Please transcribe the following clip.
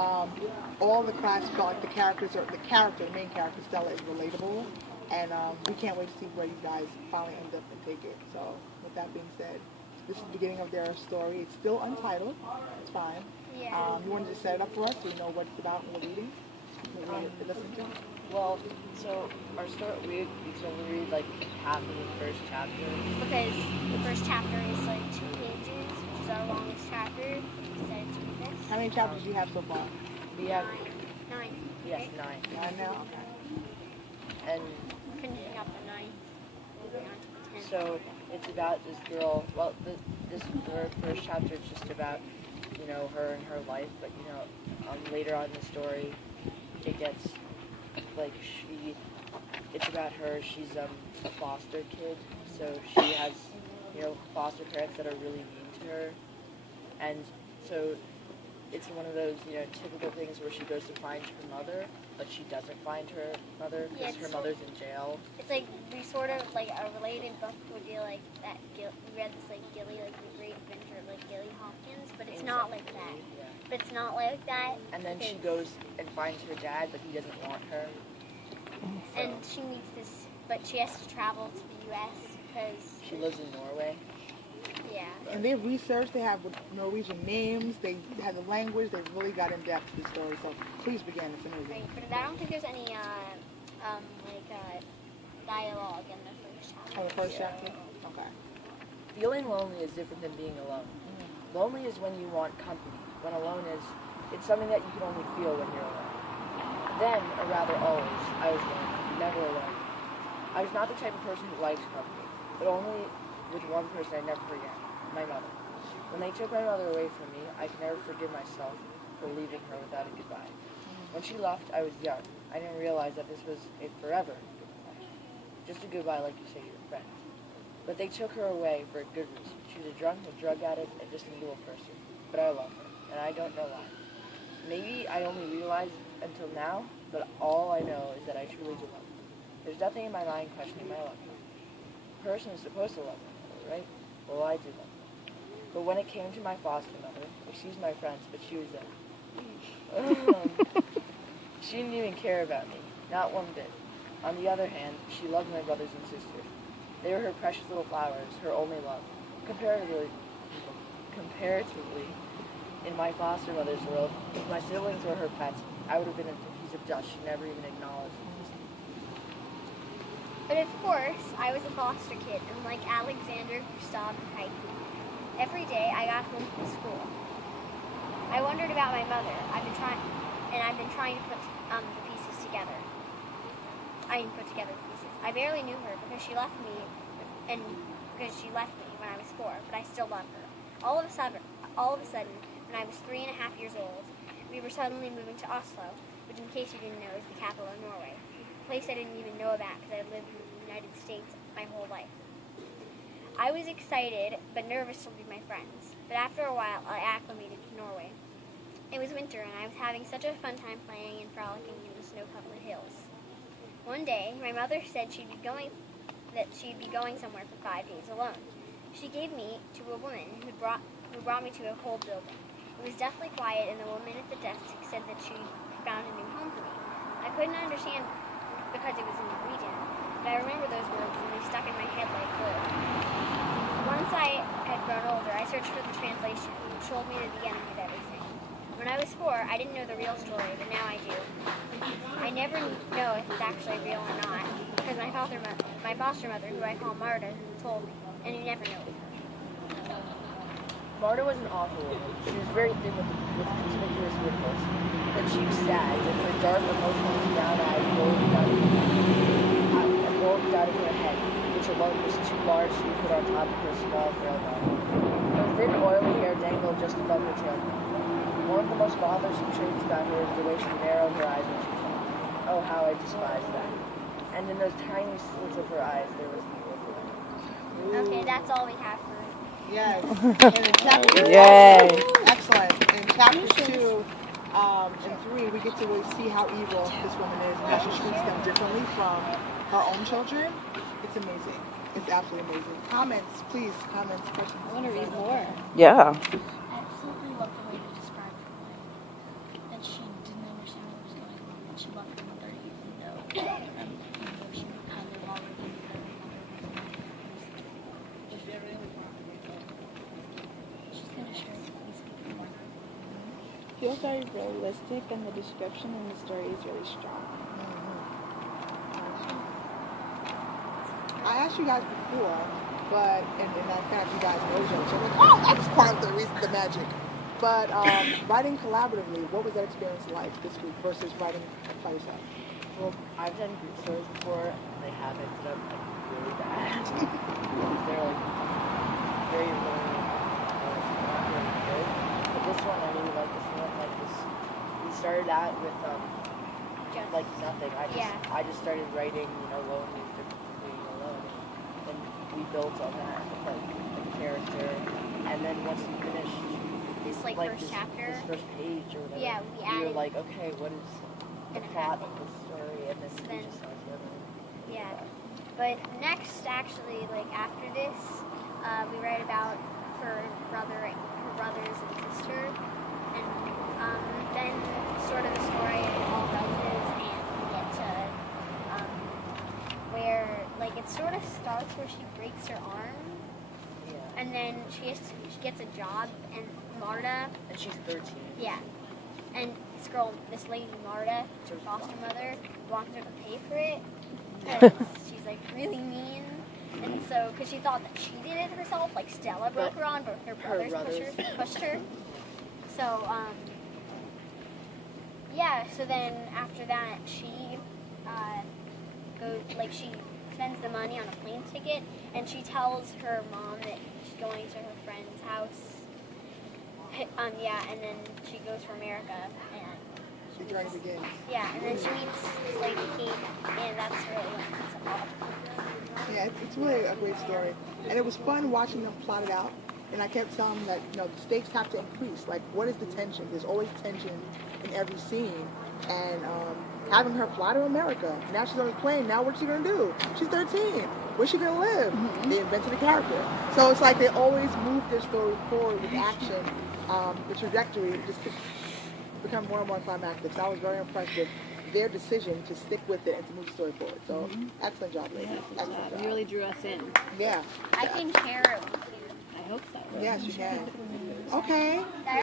All the class felt like the main character, Stella, is relatable, and we can't wait to see where you guys finally end up and take it. So, with that being said, this is the beginning of their story. It's still untitled. It's fine. Yeah. You wanted to set it up for us so we know what it's about and what we're reading? Listen to? Well, so our story, we can only read like half of the first chapter. Because the first chapter is like 2 pages, which is our longest chapter. We decided to do this. How many chapters do you have so far? We have 9. yes, right? 9. 9 now? Okay. And Finishing up the 9. Moving on to the 10. so it's about this girl. Well, this first chapter is just about her and her life, but later on in the story, it gets like it's about her. She's a foster kid, so she has foster parents that are really mean to her, and so it's one of those typical things where she goes to find her mother, but she doesn't find her mother because her mother's in jail. It's like we sort of like a related book would be like that. We read this like Gilly, like the Great Adventure of like Gilly Hopkins, but it's not like that. Yeah. But it's not like that. And then she goes and finds her dad, but he doesn't want her. So And she meets this, but she has to travel to the U.S. because she lives in Norway. yeah. And they researched, they have Norwegian names, they have the language, they really got in depth to the story. So please begin, it's amazing. Right, but I don't think there's any dialogue in the first chapter. Oh, the first chapter? Okay. Feeling lonely is different than being alone. Lonely is when you want company. When alone is, it's something that you can only feel when you're alone. Then, or rather always, I was lonely, never alone. I was not the type of person who likes company, but only with one person I never forget, my mother. When they took my mother away from me, I could never forgive myself for leaving her without a goodbye. When she left, I was young. I didn't realize that this was a forever goodbye. Just a goodbye like you say to your friend. But they took her away for a good reason. She was a drunk, a drug addict, and just an evil person. But I love her, and I don't know why. Maybe I only realized until now, but all I know is that I truly do love her. There's nothing in my mind questioning my love for her. A person is supposed to love her, right? Well, I do love her. But when it came to my foster mother, excuse my friends, but she was there. She didn't even care about me, not one bit. On the other hand, she loved my brothers and sisters. They were her precious little flowers, her only love. Comparatively, in my foster mother's world, if my siblings were her pets, I would have been a piece of dust she never even acknowledged. But of course, I was a foster kid, and like Alexander, Gustav, and Heike. Every day I got home from school. I wondered about my mother. I've been trying to put the pieces together. I didn't put together the pieces. I barely knew her because she left me when I was 4, but I still love her. All of a sudden, when I was 3.5 years old, we were suddenly moving to Oslo, which, in case you didn't know, is the capital of Norway. A place I didn't even know about because I lived in the United States my whole life. I was excited but nervous to leave my friends, but after a while I acclimated to Norway. It was winter and I was having such a fun time playing and frolicking in the snow-covered hills. One day, my mother said she'd be going somewhere for 5 days alone. She gave me to a woman who brought me to a whole building. It was deathly quiet, and the woman at the desk said that she found a new home for me. I couldn't understand because it was in Norwegian, but I remember those words and they stuck in my head like glue. Once I had grown older, I searched for the translation, which told me the beginning of everything. When I was 4, I didn't know the real story, but now I do. I never know if it's actually real or not, because my foster mother, who I call Marta, told me, and you never know with her. Marta was an awful woman. She was very thin with conspicuous wrinkles. Her cheeks sagged, and her dark, emotional brown eyes bulged out of her head, which alone was too large to be put on top of her small, frail body. Her thin, oily hair dangled just above her tailbone. One of the most bothersome traits about her is the way she narrowed her eyes when she talked. Oh, how I despised that. And in those tiny slits of her eyes, there was evil for Okay, that's all we have for Yes. And in chapter Yay. excellent. In chapters 2 and 3, we get to really see how evil this woman is and how she treats them differently from her own children. It's amazing. It's absolutely amazing. Comments, please. Comments, questions. I want to read more. Yeah. I absolutely love the way you described her life. That she left the mother, even though she kind of already knew that her mother was she's gonna share it with me more. Feels very realistic, and the description in the story is really strong. I asked you guys before, but in that fact, you guys know each other. So I'm like, oh, that's part of the reason, the magic. But writing collaboratively, what was that experience like this week versus writing by yourself? Well, I've done group stories before, and they have ended up like really bad. They're like very low, not very good. But this one, I really like this one. Like this, we started out with like nothing. I just started writing, lonely, being alone, and we built on that with like the character. And then once we finished This first chapter. this first page or whatever, Yeah, we were like, okay, what is the plot of the story? And then we Then- just started together. Yeah. But next, actually, after this, we write about her brothers and sister, and then sort of the story all roses, and we get to where it sort of starts where she breaks her arm, Yeah. and then she gets a job, and Marta, And she's 13. yeah, and this lady Marta, her foster mother, wants her to pay for it. And she's really mean, and so because she thought that she did it herself, Stella broke her arm, but her brothers pushed her. So yeah. So then after that, she she spends the money on a plane ticket, and she tells her mom that she's going to her friend's house. Yeah, and then she goes for America, and The journey begins. yeah, and then she meets this lady Kate, and that's really what it's about. Yeah, it's really a great story. And it was fun watching them plot it out. And I kept telling them that, the stakes have to increase. What is the tension? There's always tension in every scene. And having her fly to America. Now she's on a plane. Now what's she going to do? She's 13. Where's she going to live? They invented a character. So it's they always move their story forward with action. The trajectory just keeps become more and more climactic. So I was very impressed with their decision to stick with it and to move the story forward. So excellent job, ladies. Excellent job. You really drew us in. Yeah. I can share it with you. I hope so. Yes, you can. Okay.